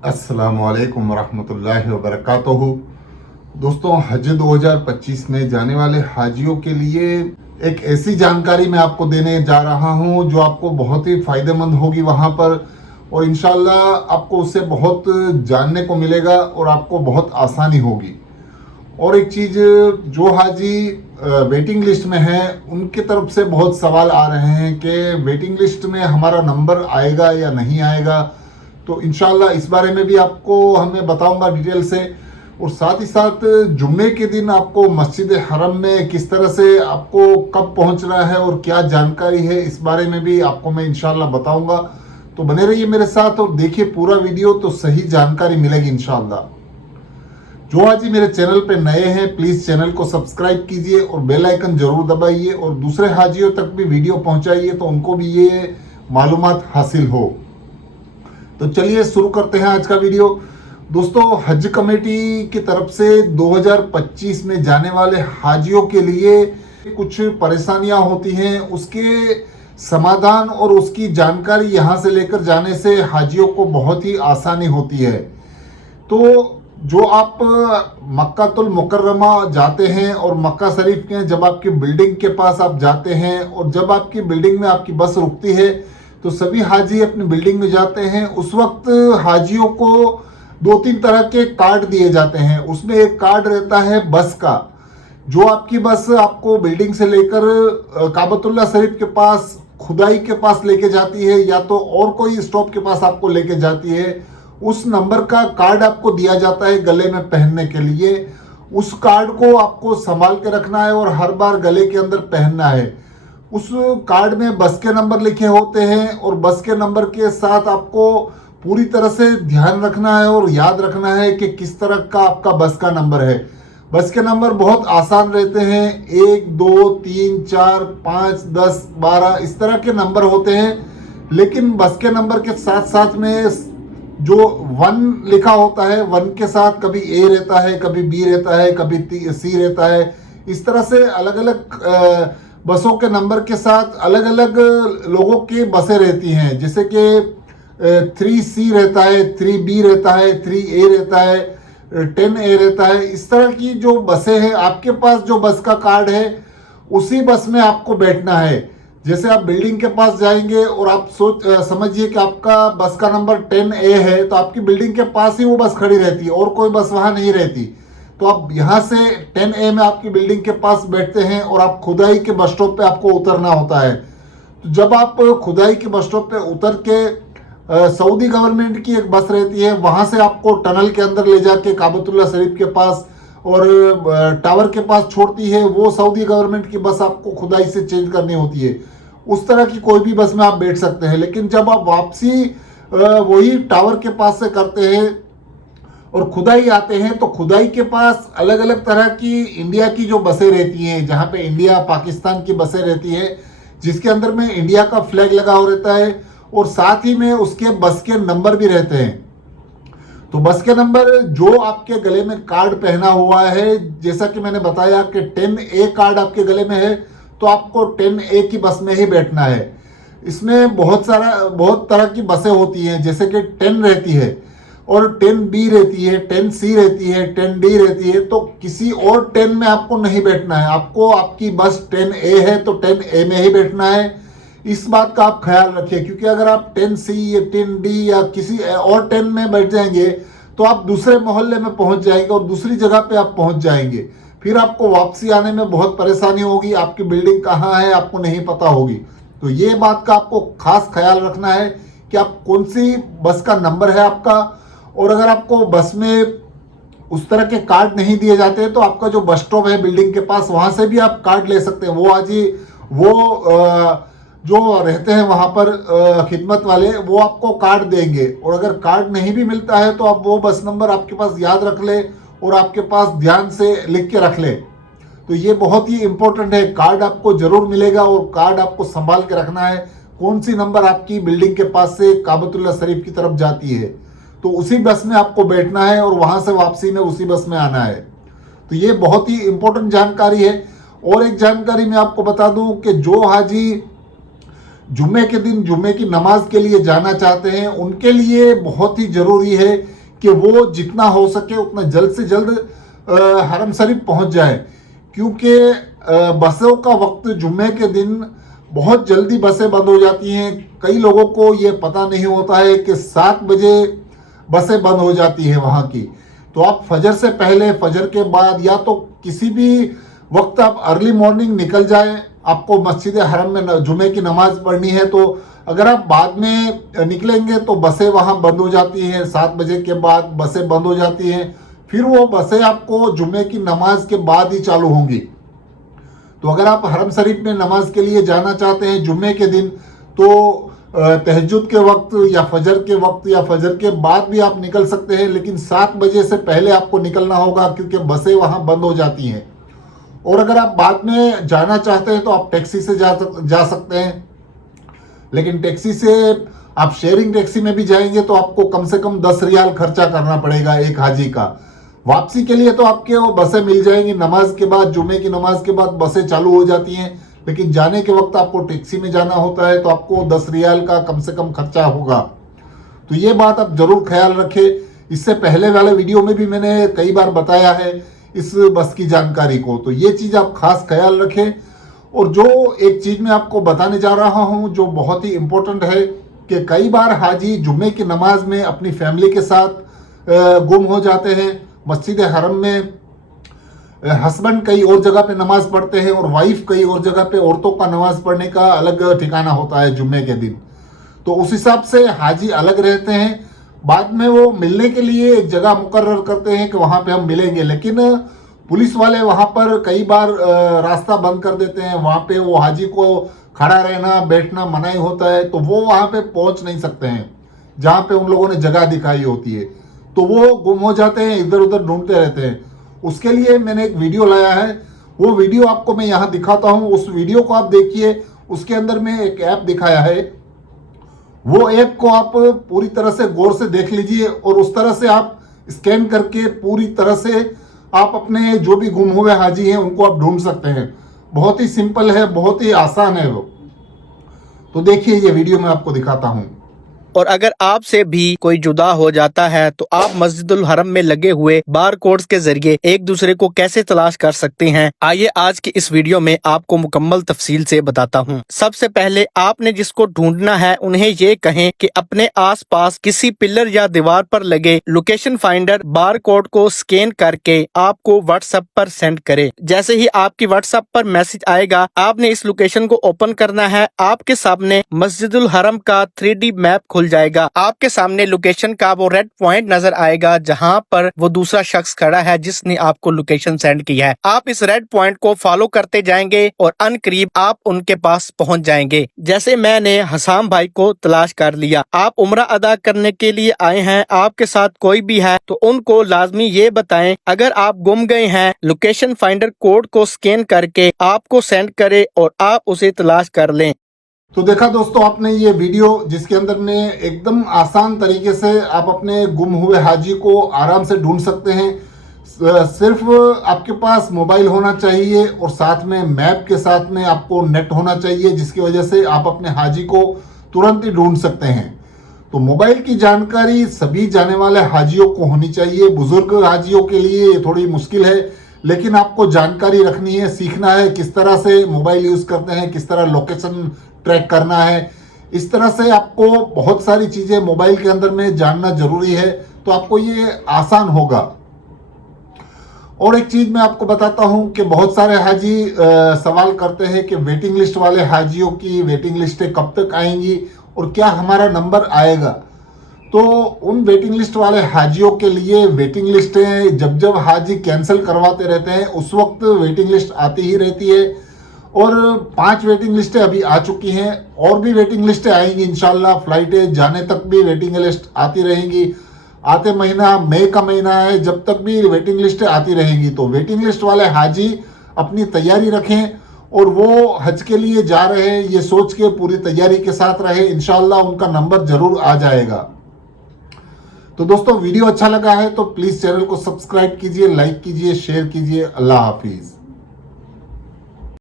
अस्सलामुअलैकुम वरहमतुल्लाहि वबरकातुहू। दोस्तों, हज 2025 में जाने वाले हाजियों के लिए एक ऐसी जानकारी मैं आपको देने जा रहा हूं जो आपको बहुत ही फायदेमंद होगी वहां पर, और इंशाल्लाह आपको उससे बहुत जानने को मिलेगा और आपको बहुत आसानी होगी। और एक चीज़, जो हाजी वेटिंग लिस्ट में है उनकी तरफ से बहुत सवाल आ रहे हैं कि वेटिंग लिस्ट में हमारा नंबर आएगा या नहीं आएगा। तो इंशाल्लाह इस बारे में भी आपको हमें बताऊंगा डिटेल से, और साथ ही साथ जुम्मे के दिन आपको मस्जिद हरम में किस तरह से आपको कब पहुंचना है और क्या जानकारी है इस बारे में भी आपको मैं इंशाल्लाह बताऊंगा। तो बने रहिए मेरे साथ और देखिए पूरा वीडियो, तो सही जानकारी मिलेगी इंशाल्लाह। जो हाजी मेरे चैनल पे नए हैं प्लीज चैनल को सब्सक्राइब कीजिए और बेल आइकन जरूर दबाइए, और दूसरे हाजियों तक भी वीडियो पहुंचाइए तो उनको भी ये मालूमात हासिल हो। तो चलिए शुरू करते हैं आज का वीडियो। दोस्तों, हज कमेटी की तरफ से 2025 में जाने वाले हाजियों के लिए कुछ परेशानियां होती हैं, उसके समाधान और उसकी जानकारी यहां से लेकर जाने से हाजियों को बहुत ही आसानी होती है। तो जो आप मक्कातुल मुकर्रमा जाते हैं और मक्का शरीफ के जब आपकी बिल्डिंग के पास आप जाते हैं और जब आपकी बिल्डिंग में आपकी बस रुकती है तो सभी हाजी अपनी बिल्डिंग में जाते हैं। उस वक्त हाजियों को 2-3 तरह के कार्ड दिए जाते हैं। उसमें एक कार्ड रहता है बस का, जो आपकी बस आपको बिल्डिंग से लेकर काबतुल्लाह शरीफ के पास, खुदाई के पास लेके जाती है या तो और कोई स्टॉप के पास आपको लेके जाती है। उस नंबर का कार्ड आपको दिया जाता है गले में पहनने के लिए। उस कार्ड को आपको संभाल के रखना है और हर बार गले के अंदर पहनना है। उस कार्ड में बस के नंबर लिखे होते हैं और बस के नंबर के साथ आपको पूरी तरह से ध्यान रखना है और याद रखना है कि किस तरह का आपका बस का नंबर है। बस के नंबर बहुत आसान रहते हैं, 1, 2, 3, 4, 5, 10, 12 इस तरह के नंबर होते हैं। लेकिन बस के नंबर के साथ साथ में जो 1 लिखा होता है, 1 के साथ कभी ए रहता है, कभी बी रहता है, कभी सी रहता है। इस तरह से अलग अलग बसों के नंबर के साथ अलग अलग लोगों की बसें रहती हैं, जैसे कि 3C रहता है, 3B रहता है, 3A रहता है, 10A रहता है। इस तरह की जो बसें हैं, आपके पास जो बस का कार्ड है उसी बस में आपको बैठना है। जैसे आप बिल्डिंग के पास जाएंगे और आप समझिए कि आपका बस का नंबर 10A है, तो आपकी बिल्डिंग के पास ही वो बस खड़ी रहती है और कोई बस वहां नहीं रहती। तो आप यहाँ से 10A में आपकी बिल्डिंग के पास बैठते हैं और आप खुदाई के बस स्टॉप पे आपको उतरना होता है। तो जब आप खुदाई के बस स्टॉप पे उतर के सऊदी गवर्नमेंट की एक बस रहती है, वहां से आपको टनल के अंदर ले जाके काबतुल्लाह शरीफ के पास और टावर के पास छोड़ती है। वो सऊदी गवर्नमेंट की बस आपको खुदाई से चेंज करनी होती है। उस तरह की कोई भी बस में आप बैठ सकते हैं। लेकिन जब आप वापसी वही टावर के पास से करते हैं और खुदाई आते हैं, तो खुदाई के पास अलग अलग तरह की इंडिया की जो बसें रहती हैं, जहां पे इंडिया पाकिस्तान की बसें रहती हैं, जिसके अंदर में इंडिया का फ्लैग लगा हो रहता है और साथ ही में उसके बस के नंबर भी रहते हैं। तो बस के नंबर जो आपके गले में कार्ड पहना हुआ है, जैसा कि मैंने बताया कि 10A कार्ड आपके गले में है, तो आपको 10A की बस में ही बैठना है। इसमें बहुत तरह की बसें होती हैं, जैसे कि 10 रहती है और 10B रहती है, 10C रहती है, 10D रहती है। तो किसी और 10 में आपको नहीं बैठना है। आपको आपकी बस 10A है तो 10A में ही बैठना है। इस बात का आप ख्याल रखिए, क्योंकि अगर आप 10C या 10D या किसी और 10 में बैठ जाएंगे तो आप दूसरे मोहल्ले में पहुंच जाएंगे और दूसरी जगह पे आप पहुंच जाएंगे। फिर आपको वापसी आने में बहुत परेशानी होगी, आपकी बिल्डिंग कहाँ है आपको नहीं पता होगी। तो ये बात का आपको खास ख्याल रखना है कि आप कौन सी बस का नंबर है आपका। और अगर आपको बस में उस तरह के कार्ड नहीं दिए जाते तो आपका जो बस स्टॉप है बिल्डिंग के पास, वहां से भी आप कार्ड ले सकते हैं। वो आज ही जो रहते हैं वहां पर खिदमत वाले, वो आपको कार्ड देंगे। और अगर कार्ड नहीं भी मिलता है तो आप वो बस नंबर आपके पास याद रख ले और आपके पास ध्यान से लिख के रख ले। तो ये बहुत ही इंपॉर्टेंट है, कार्ड आपको जरूर मिलेगा और कार्ड आपको संभाल के रखना है। कौन सी नंबर आपकी बिल्डिंग के पास से काबतुल्लाह शरीफ की तरफ जाती है, तो उसी बस में आपको बैठना है और वहां से वापसी में उसी बस में आना है। तो ये बहुत ही इंपॉर्टेंट जानकारी है। और एक जानकारी मैं आपको बता दूं कि जो हाजी जुम्मे के दिन जुम्मे की नमाज के लिए जाना चाहते हैं, उनके लिए बहुत ही ज़रूरी है कि वो जितना हो सके उतना जल्द से जल्द हरम शरीफ पहुंच जाए, क्योंकि बसों का वक्त जुम्मे के दिन बहुत जल्दी बसें बंद हो जाती हैं। कई लोगों को ये पता नहीं होता है कि 7 बजे बसें बंद हो जाती हैं वहाँ की। तो आप फजर से पहले, फजर के बाद या तो किसी भी वक्त आप अर्ली मॉर्निंग निकल जाएं। आपको मस्जिद हरम में जुमे की नमाज पढ़नी है, तो अगर आप बाद में निकलेंगे तो बसें वहाँ बंद हो जाती हैं। 7 बजे के बाद बसें बंद हो जाती हैं, फिर वो बसें आपको जुमे की नमाज के बाद ही चालू होंगी। तो अगर आप हरम शरीफ में नमाज के लिए जाना चाहते हैं जुम्मे के दिन, तो तहज्जुद के वक्त या फजर के वक्त या फजर के बाद भी आप निकल सकते हैं, लेकिन 7 बजे से पहले आपको निकलना होगा, क्योंकि बसें वहाँ बंद हो जाती हैं। और अगर आप बाद में जाना चाहते हैं तो आप टैक्सी से जा सकते हैं, लेकिन टैक्सी से आप शेयरिंग टैक्सी में भी जाएंगे तो आपको कम से कम 10 रियाल खर्चा करना पड़ेगा एक हाजी का। वापसी के लिए तो आपके वो बसें मिल जाएंगी, नमाज के बाद, जुमे की नमाज के बाद बसें चालू हो जाती हैं, लेकिन जाने के वक्त आपको टैक्सी में जाना होता है, तो आपको 10 रियाल का कम से कम खर्चा होगा। तो ये बात आप जरूर ख्याल रखें। इससे पहले वाले वीडियो में भी मैंने कई बार बताया है इस बस की जानकारी को, तो ये चीज़ आप खास ख्याल रखें। और जो एक चीज़ मैं आपको बताने जा रहा हूँ जो बहुत ही इम्पोर्टेंट है, कि कई बार हाजी जुम्मे की नमाज में अपनी फैमिली के साथ गुम हो जाते हैं। मस्जिद हरम में हस्बैंड कई और जगह पे नमाज पढ़ते हैं और वाइफ कई और जगह पे, औरतों का नमाज पढ़ने का अलग ठिकाना होता है जुम्मे के दिन। तो उस हिसाब से हाजी अलग रहते हैं। बाद में वो मिलने के लिए एक जगह मुकर्रर करते हैं कि वहाँ पे हम मिलेंगे, लेकिन पुलिस वाले वहाँ पर कई बार रास्ता बंद कर देते हैं। वहाँ पे वो हाजी को खड़ा रहना, बैठना मनाही होता है, तो वो वहाँ पे पहुँच नहीं सकते हैं जहाँ पे उन लोगों ने जगह दिखाई होती है। तो वो गुम हो जाते हैं, इधर उधर ढूंढते रहते हैं। उसके लिए मैंने एक वीडियो लाया है, वो वीडियो आपको मैं यहाँ दिखाता हूँ। उस वीडियो को आप देखिए, उसके अंदर में एक ऐप दिखाया है, वो ऐप को आप पूरी तरह से गौर से देख लीजिए और उस तरह से आप स्कैन करके पूरी तरह से आप अपने जो भी गुम हुए हाजी हैं उनको आप ढूंढ सकते हैं। बहुत ही सिंपल है, बहुत ही आसान है वो। तो देखिए ये वीडियो मैं आपको दिखाता हूँ। और अगर आपसे भी कोई जुदा हो जाता है तो आप मस्जिदुल हरम में लगे हुए बार कोड्स के जरिए एक दूसरे को कैसे तलाश कर सकते हैं, आइए आज की इस वीडियो में आपको मुकम्मल तफसील से बताता हूं। सबसे पहले आपने जिसको ढूंढना है उन्हें ये कहें कि अपने आसपास किसी पिलर या दीवार पर लगे लोकेशन फाइंडर बार कोड को स्कैन करके आपको व्हाट्सएप पर सेंड करे। जैसे ही आपकी व्हाट्सएप पर मैसेज आएगा, आपने इस लोकेशन को ओपन करना है। आपके सामने मस्जिदुल हरम का 3D मैप खुल जाएगा। आपके सामने लोकेशन का वो रेड पॉइंट नजर आएगा जहां पर वो दूसरा शख्स खड़ा है जिसने आपको लोकेशन सेंड की है। आप इस रेड पॉइंट को फॉलो करते जाएंगे और अनकरीब आप उनके पास पहुंच जाएंगे। जैसे मैंने हसाम भाई को तलाश कर लिया। आप उम्रा अदा करने के लिए आए हैं, आपके साथ कोई भी है तो उनको लाजमी ये बताएं, अगर आप गुम गए हैं लोकेशन फाइंडर कोड को स्कैन करके आपको सेंड करे और आप उसे तलाश कर लें। तो देखा दोस्तों आपने ये वीडियो, जिसके अंदर में एकदम आसान तरीके से आप अपने गुम हुए हाजी को आराम से ढूंढ सकते हैं। सिर्फ आपके पास मोबाइल होना चाहिए और साथ में मैप के साथ में आपको नेट होना चाहिए, जिसकी वजह से आप अपने हाजी को तुरंत ही ढूंढ सकते हैं। तो मोबाइल की जानकारी सभी जाने वाले हाजियों को होनी चाहिए। बुजुर्ग हाजियों के लिए ये थोड़ी मुश्किल है, लेकिन आपको जानकारी रखनी है, सीखना है किस तरह से मोबाइल यूज़ करते हैं, किस तरह लोकेशन ट्रैक करना है। इस तरह से आपको बहुत सारी चीज़ें मोबाइल के अंदर में जानना जरूरी है, तो आपको ये आसान होगा। और एक चीज़ मैं आपको बताता हूं कि बहुत सारे हाजी सवाल करते हैं कि वेटिंग लिस्ट वाले हाजियों की वेटिंग लिस्टें कब तक आएंगी और क्या हमारा नंबर आएगा। तो उन वेटिंग लिस्ट वाले हाजियों के लिए वेटिंग लिस्टें जब जब हाजी कैंसिल करवाते रहते हैं उस वक्त वेटिंग लिस्ट आती ही रहती है। और 5 वेटिंग लिस्टें अभी आ चुकी हैं, और भी वेटिंग लिस्टें आएंगी इंशाल्लाह। फ्लाइटें जाने तक भी वेटिंग लिस्ट आती रहेंगी। आते महीना मई का महीना है, जब तक भी वेटिंग लिस्टें आती रहेंगी। तो वेटिंग लिस्ट वाले हाजी अपनी तैयारी रखें और वो हज के लिए जा रहे हैं ये सोच के पूरी तैयारी के साथ रहे, इंशाल्लाह उनका नंबर जरूर आ जाएगा। तो दोस्तों वीडियो अच्छा लगा है तो प्लीज़ चैनल को सब्सक्राइब कीजिए, लाइक कीजिए, शेयर कीजिए। अल्लाह हाफिज़।